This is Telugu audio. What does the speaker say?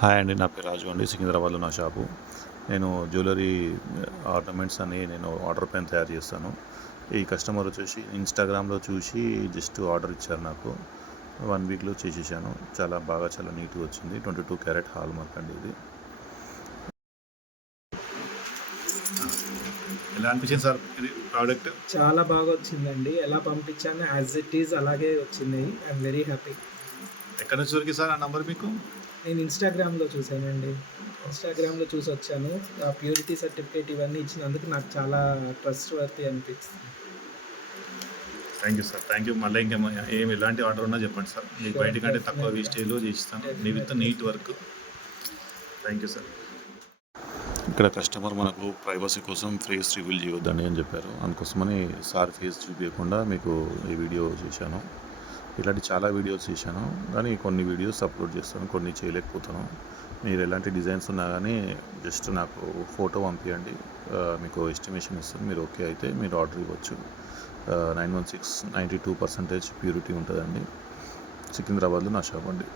హాయ్ అండి. నా పేరు రాజు అండి. సికింద్రాబాద్లో నా షాపు. నేను జ్యువెలరీ ఆర్నమెంట్స్ అని నేను ఆర్డర్ పైన తయారు చేస్తాను. ఈ కస్టమర్ వచ్చేసి ఇన్‌స్టాగ్రామ్‌లో చూసి జస్ట్ ఆర్డర్ ఇచ్చారు నాకు. 1 వీక్‌లో చేసేసాను. చాలా నీట్‌గా వచ్చింది. 22 క్యారెట్ హాల్ మార్క్ అండి ఇది. ఎలా అనిపించింది సార్ ఇది ప్రోడక్ట్? చాలా బాగా వచ్చిందండి. ఎలా పంపించానో యాజ్ ఇట్ ఈజ్ అలాగే వచ్చింది. I'm very happy. ఎక్కడి నుంచి దొరికింది సార్ ఆ నంబర్ మీకు? నేను ఇన్‌స్టాగ్రామ్‌లో చూసానండి. ఇన్‌స్టాగ్రామ్‌లో చూసొచ్చాను. ఆ ప్యూరిటీ సర్టిఫికేట్ ఇవన్నీ ఇచ్చినందుకు నాకు చాలా ట్రస్ట్ వర్తీ అనిపిస్తుంది. Thank you sir. Thank you. మళ్ళీ ఎలాంటి ఆర్డర్ ఉన్నా చెప్పండి సార్. మీకు షూర్. బయట కంటే తక్కువ డెఫినెట్‌గా. వేస్టేజ్‌లో చేసిస్తాను. విత్ డెఫినెట్‌గా. Neat work. Thank you sir. ఇక్కడ కస్టమర్ మనకు ప్రైవసీ కోసం ఫేస్ రివీల్ చేయొద్దండి అని చెప్పారు. అందుకోసమని సార్ ఫేస్ చూపించకుండా మీకు ఈ వీడియో చేశాను. ఇలాంటి చాలా వీడియోస్ చేశాను, కానీ కొన్ని వీడియోస్ అప్లోడ్ చేస్తాను, కొన్ని చేయలేకపోతాను. మీరు ఎలాంటి డిజైన్స్ ఉన్నా కానీ జస్ట్ నాకు ఫోటో పంపించండి. మీకు ఎస్టిమేషన్ ఇస్తాను. మీరు ఓకే అయితే మీరు ఆర్డర్ ఇవ్వచ్చు. 916 92% ప్యూరిటీ ఉంటుందండి. సికింద్రాబాద్లో నా షాప్ అండి.